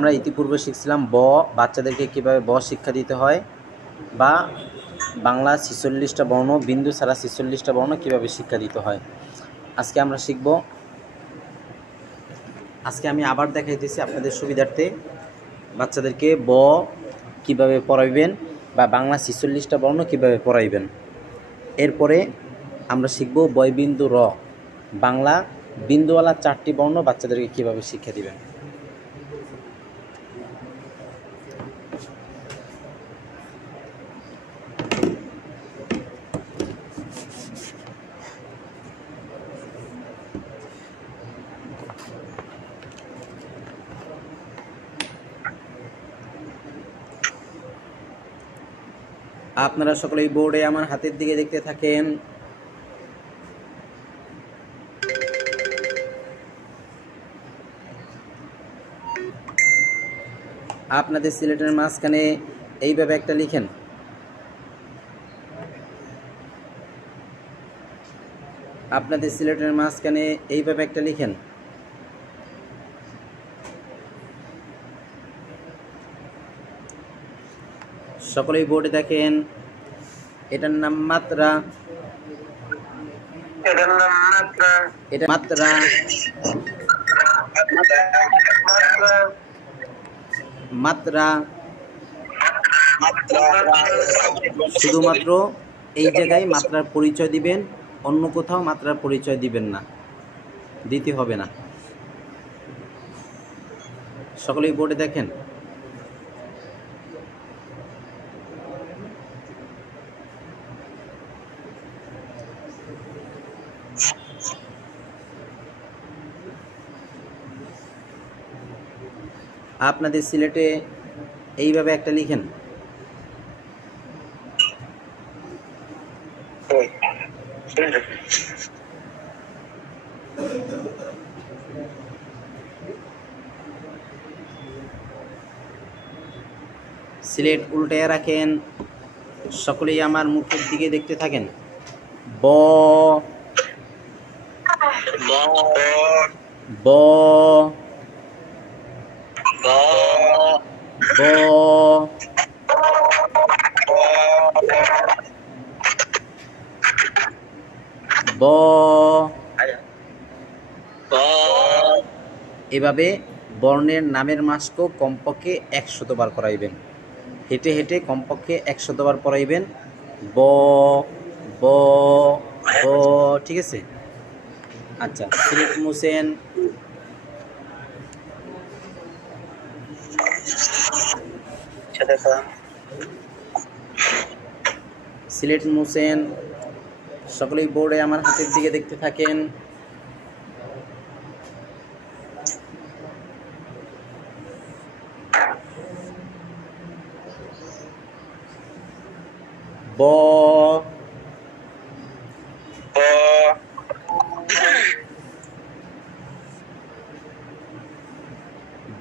আমরা ইতিপূর্বে শিখছিলাম বাচ্চাদেরকে কিভাবে শিক্ষা দিতে হয় বা বাংলা ৪৬টা বর্ণ বিন্দু ছাড়া ৪৬টা বর্ণ কিভাবে শিক্ষা দিতে হয়। আজকে আমরা শিখব। আজকে আমি আবার দেখাইতেছি আপনাদের সুবিধার্থে বাচ্চাদেরকে কিভাবে পড়াইবেন বা বাংলা ৪৬টা বর্ণ কিভাবে পড়াইবেন। এরপরে আমরা শিখব বয়বিন্দু র, বাংলা বিন্দুওয়ালা 4টি বর্ণ বাচ্চাদেরকে কিভাবে শিক্ষা দিবেন। আপনারা সকলেই বোর্ডে আমার হাতের দিকে দেখতে থাকেন। আপনাদের সিলেটের মাঝখানে এইভাবে একটা লিখেন। আপনাদের সিলেটের মাঝখানে এইভাবে একটা লিখেন। সকলেই বোর্ডে দেখেন। এটার নাম মাত্রা। এটা মাত্রা। মাত্রা শুধুমাত্র এই জায়গায় মাত্রার পরিচয় দিবেন, অন্য কোথাও মাত্রার পরিচয় দিবেন না, দিতে হবে না। সকলেই বোর্ডে দেখেন। আপনাদের সিলেটে এইভাবে একটা লিখেন। সিলেট উল্টায়া রাখেন। সকলেই আমার মুখের দিকে দেখতে থাকেন। ব ব ব ব এভাবে বর্ণের নামের মাস্কও কমপক্ষে 100 বার করাইবেন। হেঁটে হেঁটে কমপক্ষে 100 বার পড়াইবেন। ব ব ব ঠিক আছে। আচ্ছা, সিলেট মুছেন। সিলেট মুছেন। সকলেই বোর্ডে আমার হাতের দিকে দেখতে থাকেন। ব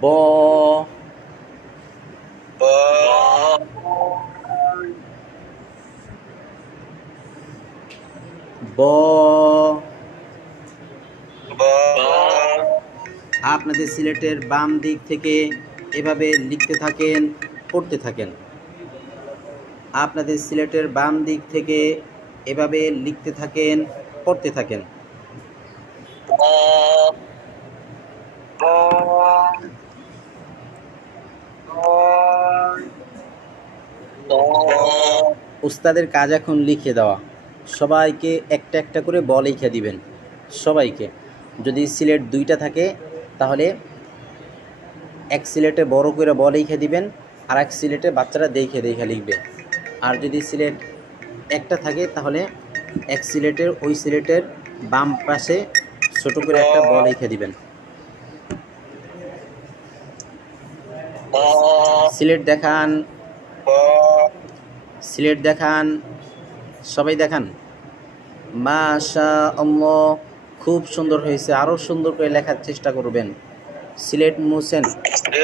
ব ব আপনাদের সিলেটের বাম দিক থেকে এভাবে লিখতে থাকেন, পড়তে থাকেন। আপনাদের সিলেটের বাম দিক থেকে এভাবে লিখতে থাকেন, পড়তে থাকেন। উস্তাদের কাজ এখন লিখে দেওয়া। সবাইকে একটা একটা করে লিখে দিবেন। সবাইকে। যদি সিলেট 2টা থাকে তাহলে এক সিলেটে বড় করে লিখে দিবেন, আর এক সিলেটে বাচ্চারা দেখে দেখে লিখবে। আর যদি সিলেট একটা থাকে তাহলে এক সিলেটের ওই সিলেটের বাম পাশে ছোট করে একটা লিখে দিবেন। সিলেট দেখান। সিলেট দেখান। সবাই দেখান। মাশাআল্লাহ, খুব সুন্দর হয়েছে। আরো সুন্দর করে লেখার চেষ্টা করবেন। সিলেট মুছেন।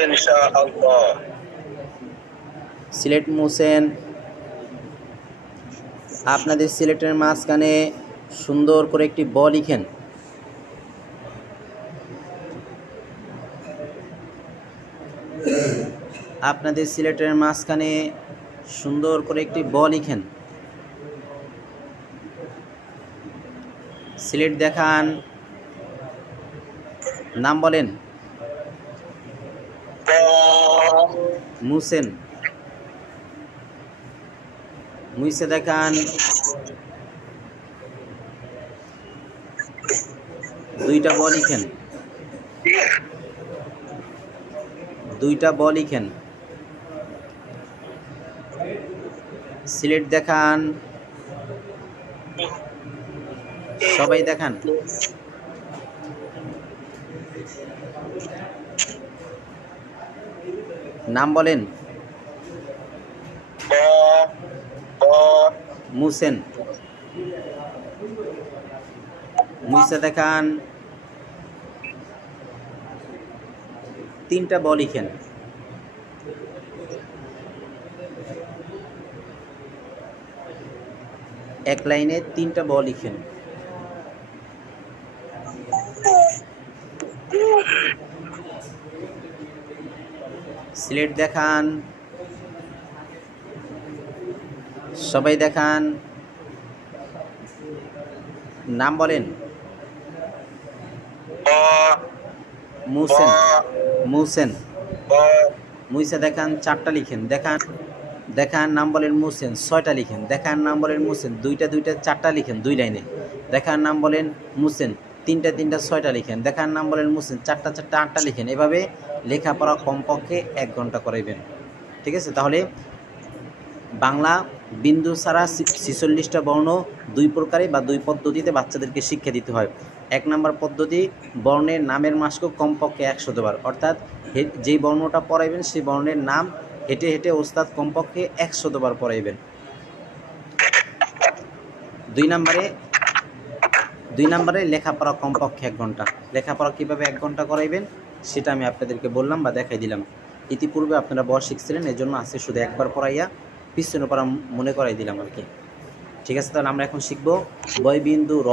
ইনশাআল্লাহ। সিলেট মুছেন। আপনাদের সিলেটের মাঝখানে সুন্দর করে একটি লিখেন। আপনাদের সিলেটের মাঝখানে সুন্দর করে একটি ব লিখেন। সিলেট দেখান, নাম বলেন। মুছেন, মুইসে দেখান। দুইটা ব লিখেন, দুইটা ব লিখেন। সিলেট দেখান, সবাই দেখান। নাম বলেন। মুছেন, মুইসা দেখান। তিনটা ব লিখেন। এক লাইনে তিনটা ব লিখেন। সিলেট দেখান, সবাই দেখান। নাম বলেন। মুছেন, মুছেন, মুইসা দেখান। চারটা লিখেন। দেখান, দেখান। নাম বলেন। মুছেন। ছয়টা লিখেন। দেখান। নাম বলেন। মুছেন। দুইটা দুইটা চারটা লিখেন দুই লাইনে। দেখান। নাম বলেন। মুছেন। তিনটা তিনটা ছয়টা লিখেন। দেখান। নাম বলেন। মুছেন। চারটা চারটা আটটা লিখেন। এভাবে লেখাপড়া কমপক্ষে 1 ঘন্টা করাইবেন। ঠিক আছে? তাহলে বাংলা বিন্দু ছাড়া 46টা বর্ণ 2 প্রকারে বা 2 পদ্ধতিতে বাচ্চাদেরকে শিক্ষা দিতে হয়। 1 নম্বর পদ্ধতি, বর্ণের নামের মাসকে কমপক্ষে 100 বার, অর্থাৎ যেই বর্ণটা পড়াইবেন সেই বর্ণের নাম হেঁটে হেঁটে ওস্তাদ কমপক্ষে 100 বার পড়াইবেন। 2 নম্বরে লেখাপড়া কমপক্ষে 1 ঘন্টা। লেখাপড়া কীভাবে 1 ঘন্টা করাইবেন সেটা আমি আপনাদেরকে বললাম বা দেখাই দিলাম। ইতিপূর্বে আপনারা বয়স শিখছিলেন, এই জন্য আজকে শুধু একবার পড়াইয়া পিছনে পড়া মনে করাই দিলাম আর কি। ঠিক আছে? তাহলে আমরা এখন শিখব বয়বিন্দু র।